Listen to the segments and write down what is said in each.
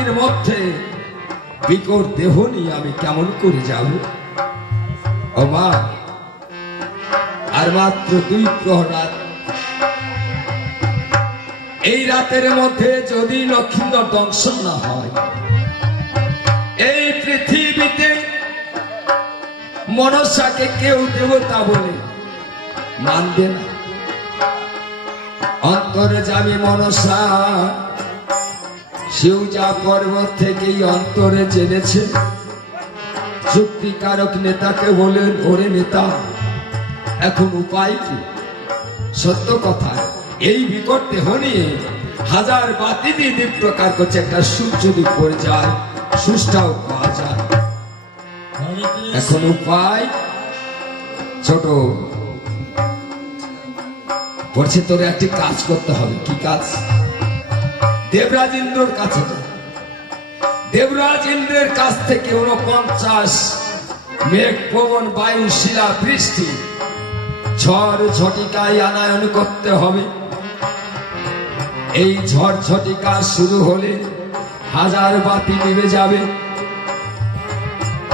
রাত্রির মধ্যে বিকট দেহ নিয়ে আমি কেমন করে যাব? ও মা, আর মাত্র 2 প্রহর রাত। এই রাতের মধ্যে যদি লক্ষিন্দর দংশন না হয়, এই পৃথিবীতে মনসাকে কেউ দেবতা বলে মানবে না। অন্তরে যাবি মনসা শিউজা পর্বত থেকেই অন্তরে জেনেছে। যুক্তিকারক নেতাকে বলেন, ওরে নেতা, এখন উপায় কি? সত্য কথা, এই বিকট দেহ নিয়ে হাজার বাতি দিয়ে দীপ প্রকার করছে, একটা সূর্য যদি পড়ে যায় সুষ্টাও পাওয়া যায়। এখন উপায় ছোট বলছে, তোর একটি কাজ করতে হবে। কি কাজ? দেবরাজ ইন্দ্রর কাছে যা। দেবরাজ ইন্দ্রের কাছ থেকে 49 মেঘ পবন বায়ু শিলা বৃষ্টি ঝড় ঝটিকায় আনায়ন করতে হবে। এই ঝড় ঝটিকা শুরু হলে হাজার বাতি নিভে যাবে,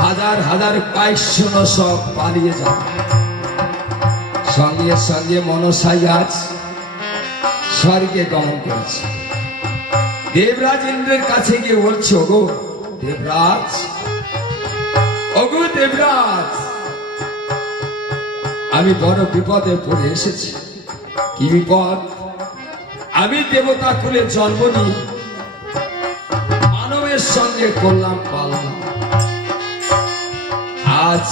হাজার হাজার পাইশূন্য সব পালিয়ে যাবে। সঙ্গে সঙ্গে মনসাই আজ স্বর্গে গমন করেছে। দেবরাজ ইন্দ্রের কাছে গিয়ে বলছে, ওগো দেবরাজ, ওগো দেবরাজ, আমি বড় বিপদে পড়ে এসেছি। কি বিপদ? আমি দেবতা কুলে জন্ম নিয়ে মানবের সঙ্গে করলাম পালনা। আজ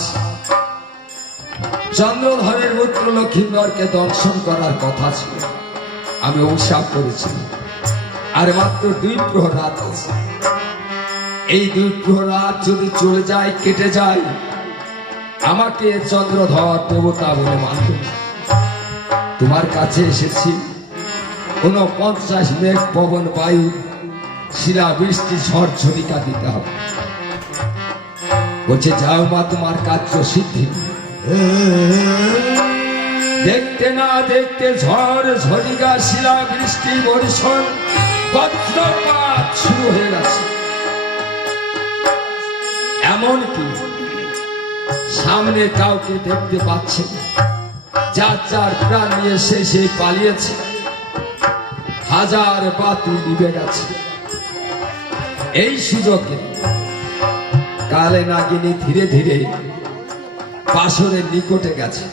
চন্দ্রধরের পুত্র লক্ষিন্দরকে দংশন করার কথা ছিল, আমি অভিশাপ করেছি। আর মাত্র 2 প্রহর রাত আছে। এই 2 প্রহর রাত যদি চলে যায়, কেটে যায়, আমাকে চন্দ্রধর দেবতা বলে মানবে। তোমার কাছে এসেছি 49 মেঘ পবন বায়ু শিলা বৃষ্টি ঝড় ঝটিকা দিতে হবে। বলছে, যাও মা, তোমার কার্য সিদ্ধি। দেখতে না দেখতে ঝড় ঝটিকা শিলা বৃষ্টি বর্ষণ বজ্রপাত শুরু হয়ে গেছে। এমনকি সামনে কাউকে দেখতে পাচ্ছে, যার যার প্রাণ নিয়ে সে পালিয়েছে। হাজার বাতি নিভে গেছে। এই সুযোগে কালে নাগিনী ধীরে ধীরে বাসরের নিকটে গেছে।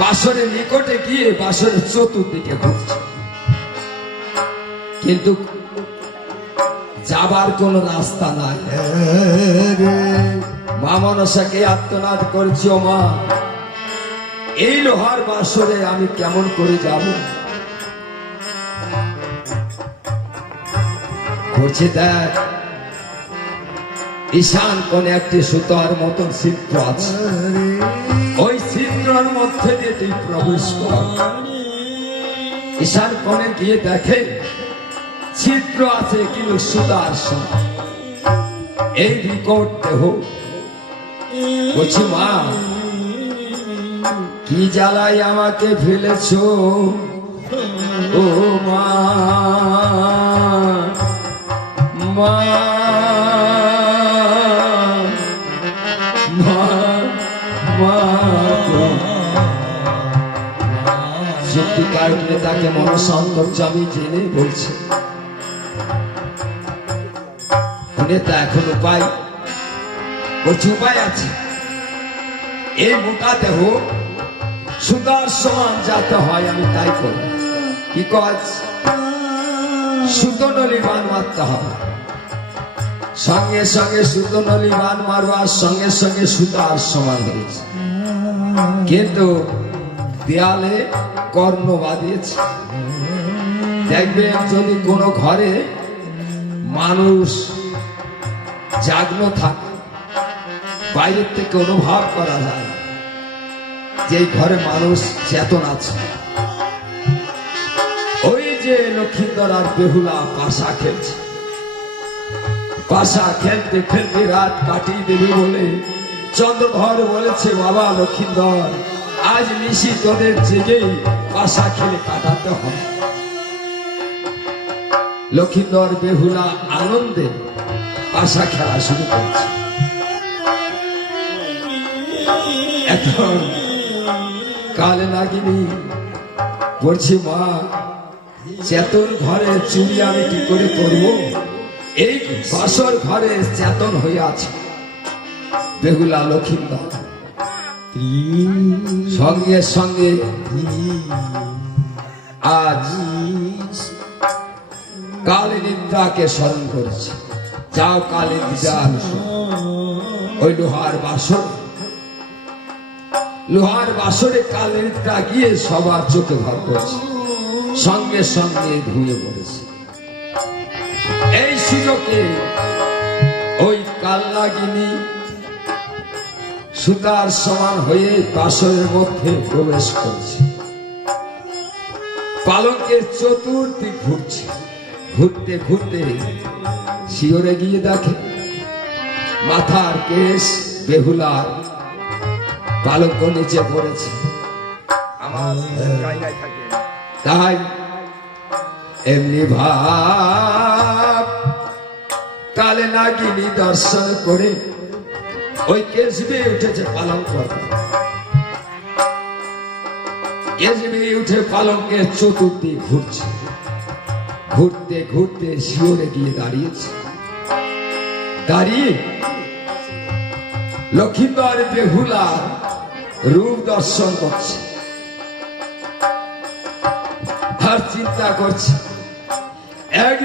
বাসরের নিকটে গিয়ে বাসরের চতুর্দিকে ঘুরছে, কিন্তু যাবার কোন রাস্তা নাই। মা মনসাকে আত্মনাদ করছি, ও মা, এই লোহার বাসরে আমি কেমন করে যাব? বলছে, দেখ, ঈশান কোণে একটি সুতার মতন ছিদ্র আছে, ওই ছিদ্রের মধ্যে দিয়ে তুই প্রবেশ কর। ঈশান কোণে গিয়ে দেখে ছিদ্র আছে, কিন্তু সুতার সমান। এই বিকট দেহ। বলছি, মা, কি জ্বালায় আমাকে ফেলেছ? ও মা, মা, মা, মা। সত্যিকার তাকে মনসান্তর্যামী জেনে বলছে, নেতা এখন উপায়? বলছে, উপায় আছে। এই মোটা দেহ সুতার সমান যাতে হয়, আমি তাই করব। কি কাজ? সুতনলি বান মারতে হবে। সঙ্গে সঙ্গে সুতনলি বান মারবার সঙ্গে সঙ্গে সুতার সমান হয়েছে, কিন্তু দেয়ালে কর্ণ বাঁধিয়েছে। দেখবেন, যদি কোনো ঘরে মানুষ জাগ্ন থাকে, বাইরের থেকে অনুভব করা যায় যে ঘরে মানুষ চেতন আছে। ওই যে লক্ষিন্দর আর বেহুলা পাশা খেলছে, পাশা খেলতে খেলতে রাত কাটিয়ে দেবে বলে চন্দ্রধর বলেছে, বাবা লক্ষিন্দর, আজ নিশি তোদের জেগেই পাশা খেলে কাটাতে হবে। লক্ষিন্দর বেহুলা আনন্দে পাশা খেলা শুরু করেছে। এখন কালে নাগিনী বলছি, মা চেতন ঘরে চুরি আমি কি করে করব? এই বাসর ঘরে চেতন হয়ে আছে বেহুলা লক্ষিন্দর। সঙ্গে সঙ্গে আজ কালী নিদ্রাকে স্মরণ করেছে। যাও কালী নিদ্রা, ওই লোহার বাসরে কালী নিদ্রা গিয়ে সবার চোখে ভর করেছে, সঙ্গে সঙ্গে ধুয়ে পড়েছে। এই সুযোগে ওই কালনাগিনী সুতার সমান হয়ে বাসরের মধ্যে প্রবেশ করছে। পালঙ্কের চতুর্দিক ঘুরছে, ঘুরতে ঘুরতে শিওরে গিয়ে দেখে মাথার কেশ বেহুলার পালঙ্ক নিচে পড়েছে। তাই এমনি ভাব কালে নাগিনী দর্শন করে ওই কেশ বেয়ে উঠেছে পালঙ্ক, কেশ বেয়ে উঠে পালঙ্কের চতুর্দিক ঘুরছে। ঘুরতে ঘুরতে শিওরে গিয়ে দাঁড়িয়েছে। দাঁড়িয়ে লক্ষিন্দর বেহুলার রূপ দর্শন করছে আর চিন্তা করছে, এক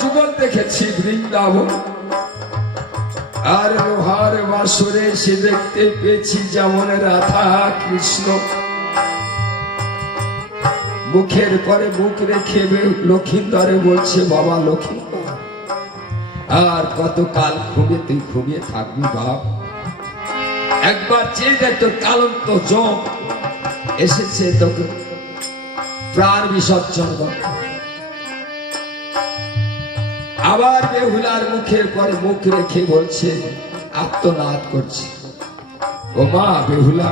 যুগল দেখেছি বৃন্দাবন, আর লোহার বাসরে সে দেখতে পেয়েছি যেমন রাধা কৃষ্ণ। মুখের পরে মুখ রেখে লক্ষিন্দরে বলছে, বাবা লক্ষিন্দর, আর কতকাল ঘুমিয়ে থাকবি বাপ? একবার চেয়ে দেখ, তোর কালন্ত জম এসেছে, তোকে প্রাণ বিসর্জন কর। আবার বেহুলার মুখের পরে মুখ রেখে বলছে, আত্মনাদ করছে, ও মা বেহুলা,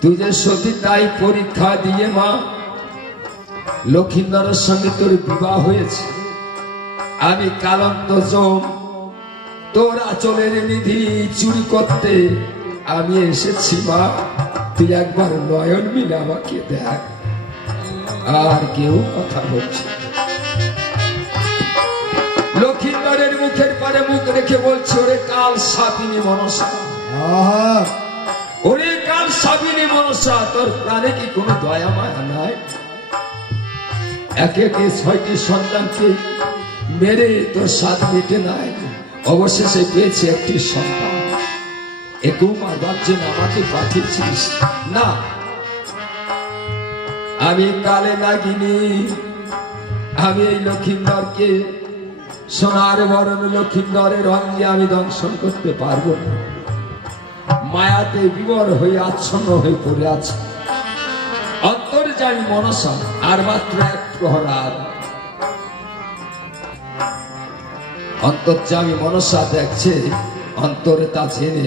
তুই যে সতী তাই পরীক্ষা দিয়ে মা লক্ষিন্দরের সঙ্গে তোর বিবাহ হয়েছে। আমি কালন্ত জম তোর আঁচলের নিধি চুরি করতে আমি এসেছি মা, তুই একবার নয়ন মিলে আমাকে দেখ। আর কেউ কথা বলছে। লক্ষিন্দরের মুখের পরে মুখ রেখে বলছে, ওরে কাল সাপিনী মনসা, ওরে কাল সাপিনী মনসা, তোর প্রাণে কি কোনো দয়া মায়া নাই? একে একে 6টি সন্তানকে মেরে তোর স্বাদ মেটে নাই, অবশেষে পেয়েছে একটি সন্তান। একেও মারবার জন্য আমাকে পাঠিয়েছিস না? আমি কালে নাগিনী, আমি এই লক্ষিন্দরকে সোনার বরণ লক্ষিন্দরের অঙ্গে আমি দংশন করতে পারবো না। মায়াতে বিবর হয়ে আচ্ছন্ন হয়ে পড়ে আছে। অন্তর্যামী মনসা আর মাত্র এক প্রহরাত। অন্তর্যামী মনসা দেখছে, অন্তরে তা জেনে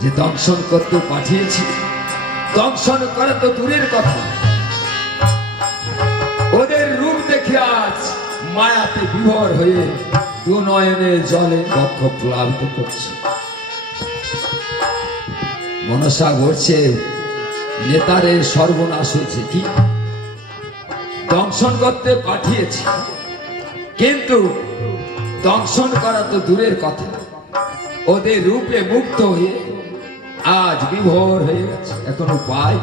যে দংশন করতে পাঠিয়েছি, দংশন করে তো দূরের কথা, ওদের রূপ দেখে আজ মায়াতে বিভোর হয়ে দু নয়নে জলে বক্ষ প্লাবিত করছে। মনসা বলছে, নেতারে সর্বনাশ হয়েছে। কি দংশন করতে পাঠিয়েছি, কিন্তু দংশন করা তো দূরের কথা, ওদের রূপে মুক্ত হয়ে আজ বিভোর হয়ে গেছে। এখন উপায়?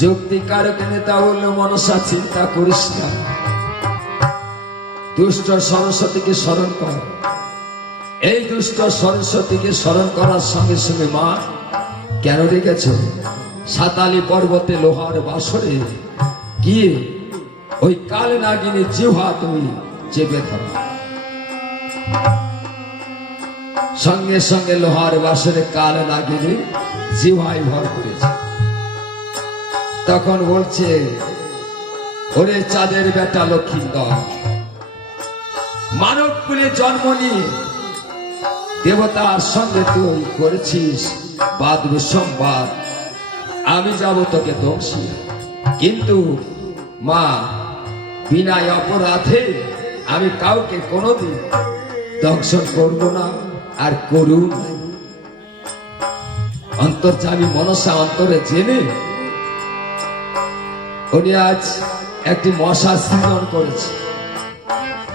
যুক্তিকারক নেতা বলল, মনসা চিন্তা করিস না, দুষ্ট সরস্বতীকে স্মরণ কর। এই দুষ্ট সরস্বতীকে স্মরণ করার সঙ্গে সঙ্গে মা কেন রেখেছ? সাতালি পর্বতে লোহার বাসরে গিয়ে ওই কাল নাগিনীর জিহ্বা তুমি চেপে ধরো। সঙ্গে সঙ্গে লোহার বাসরে কাল নাগিনীর জিহ্বায় ভর করেছে। তখন বলছে, ওরে চাঁদের বেটা লক্ষিন্দর, মানব কুলে জন্ম নিয়ে দেবতার সঙ্গে তুই করেছিস বাদ বিসম্বাদ, আমি যাব তোকে ধ্বংসী। কিন্তু মা বিনা অপরাধে আমি কাউকে কোনোদিন দংশন করব না, আর করুন। অন্তর্যামী মনসা অন্তরে জেনে উনি আজ একটি মশা সৃজন করেছে।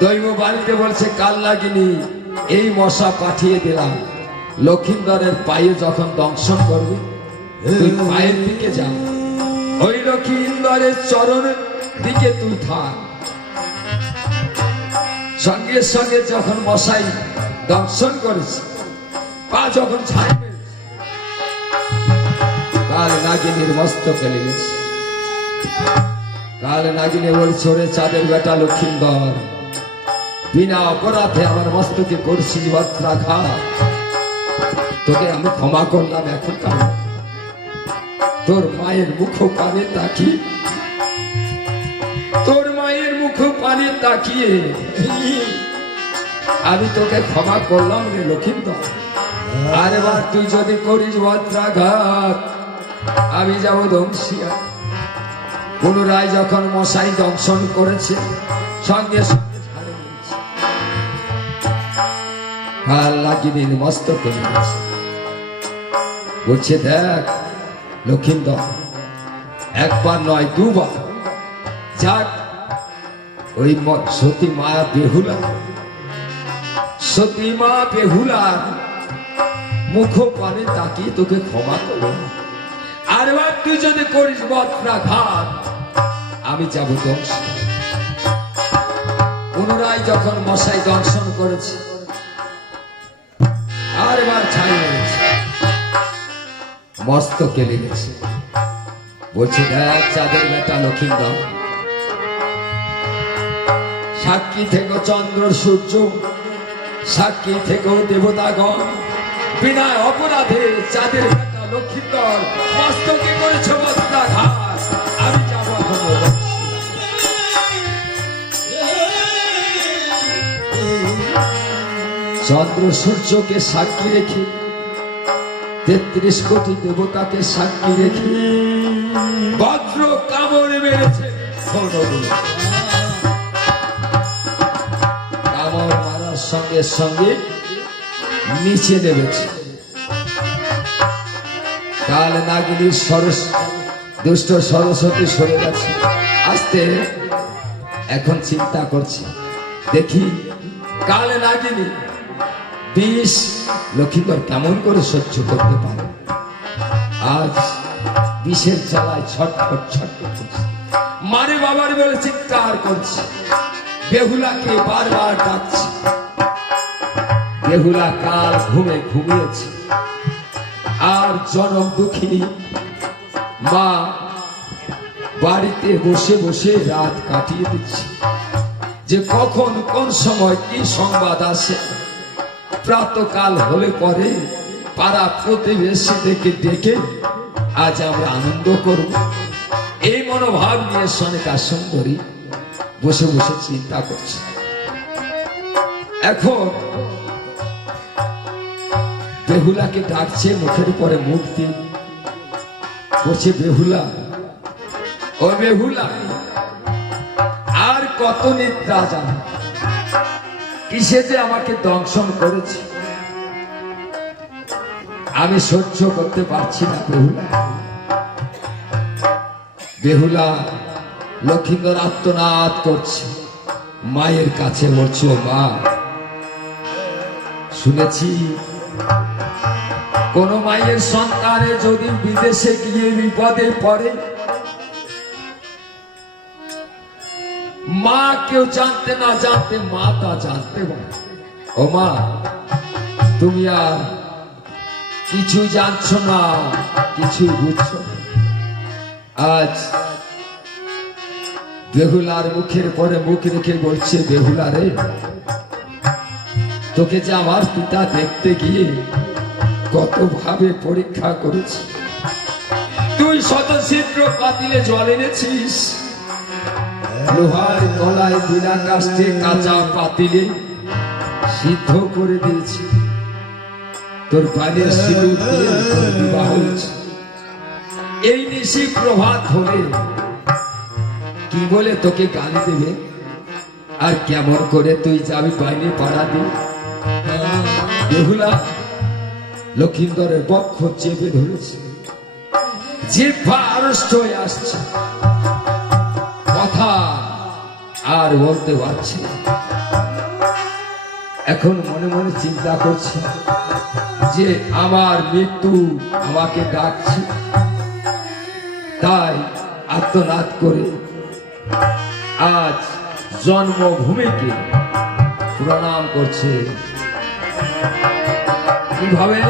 দৈব বাড়িতে বলছে, কাল লাগিনি এই মশা পাঠিয়ে দিলাম, লক্ষিন্দরের পায়ে যখন দংশন করবে তুই পায়ের দিকে যা, ওই লক্ষিন্দরের চরণের দিকে তুই থাক। সঙ্গে সঙ্গে যখন মশাই দংশন করেছে, পা যখন ছাই মেরেছে, কাল নাগিনীর মস্তকে লেগেছে। কাল নাগিনী বলছে, ওরে চাঁদের বেটা লক্ষিন্দর, বিনা অপরাধে আমার মস্তকে করছিস বজ্রাঘাত, তোকে আমি ক্ষমা করলাম। এখন তোর মায়ের মুখ পানে তাকিয়ে, তোর মায়ের মুখ পানে তাকিয়ে আমি তোকে ক্ষমা করলাম রে লক্ষিন্দর। আর এবার তুই যদি করিস বজ্রাঘাত, আমি যাবো ধ্বংসিয়া। পুনরায় যখন মশাই দংশন করেছে, সঙ্গে সঙ্গে ছাড়ে নিয়েছে। কাল লাগিনীর মস্তকে নিয়েছে। বলছে, দেখ লক্ষিন্দর, একবার নয় দুবার, যাক ওই সতী মা বেহুলা, সতী মা বেহুলার মুখ পানে তাকিয়ে তোকে ক্ষমা করো। আর এবার তুই যদি করিস বজ্রাঘাত, আমি যাবো ধ্বংস। পুনরায় যখন মশাই দংশন করেছে, আর এবার ছাই হয়েছে, মস্তকে লেগেছে। বলছে, দেখ চাঁদের বেটা লক্ষিন্দর, সাক্ষী থেকে চন্দ্র সূর্য, সাক্ষী থেকেও দেবতাগণ, বিনা অপরাধে চাঁদের বেটা লক্ষিন্দর মস্তকে করেছে বজ্রাঘাত, আমি যাবো এখন। চন্দ্র সূর্যকে সাক্ষী রেখে, ৩৩ কোটি দেবতাকে সাক্ষী রেখে বজ্র কামড় মেরেছে। কামড় মারার সঙ্গে সঙ্গে নিচে নেমেছে। কাল নাগিনীর দুষ্ট সরস্বতী সরে গেছে আসতে। এখন চিন্তা করছি, দেখি কাল নাগিনী বিষ লক্ষিন্দর কেমন করে সহ্য করতে পারে। আজ বিষের জ্বালায় ছটফট ছটফট করছে, মারে বাবার বলে চিৎকার করছে, বেহুলাকে বারবার ডাকছে। বেহুলা কাল ঘুমিয়েছে, আর জনম দুঃখিনী মা বাড়িতে বসে বসে রাত কাটিয়ে দিচ্ছে, যে কখন কোন সময় কি সংবাদ আসে। প্রাতকাল হলে পরে পাড়া প্রতিবেশীদেরকে ডেকে আজ আমরা আনন্দ করব, এই মনোভাব নিয়ে সনেকা সুন্দরী বসে বসে চিন্তা করছে। এখন বেহুলাকে ডাকছে, মুখের উপরে মুখ দিয়ে বলছে, বেহুলা, ও বেহুলা, আর কত নিদ্রা জানো, কিসে যে আমাকে দংশন করেছে, আমি সহ্য করতে পারছি না বেহুলা। বেহুলা লক্ষিন্দর আত্মনাদ করছে, মায়ের কাছে বলছে, মা, শুনেছি কোন মায়ের সন্তানে যদি বিদেশে গিয়ে বিপদে পড়ে, মা কেউ জানতে না জানতে মা তা জানতে পারে। ও মা, তুমি আর কিছু জানছো না, কিছু বুঝছো না। আজ বেহুলার মুখের পরে মুখ রেখে বলছে, বেহুলা রে, তোকে যে আমার পিতা দেখতে গিয়ে কত ভাবে পরীক্ষা করেছি। তুই শতছিদ্র পাতিলে জল এনেছিস, লোহার গলায় বিনা কাস্তে কাঁচা পাতিলে সিদ্ধ করে দিয়েছি, তোর বাড়ির সিঁদুর দিয়ে তোর বিবাহ হয়েছে। এই নিশি প্রভাত হলে কি কি বলে তোকে গালি দেবে, আর কেমন করে তুই যাবি বাইরে পাড়া দিয়ে? বেহুলা লক্ষিন্দরের বক্ষ চেপে ধরেছে, জিহ্বা আড়ষ্ট হয়ে আসছে, কথা আর বলতে পারছে না। এখন মনে মনে চিন্তা করছি যে আমার মৃত্যু আমাকে ডাকছে, তাই আত্মনাদ করে আজ জন্মভূমিকে প্রণাম করছে। কিভাবে?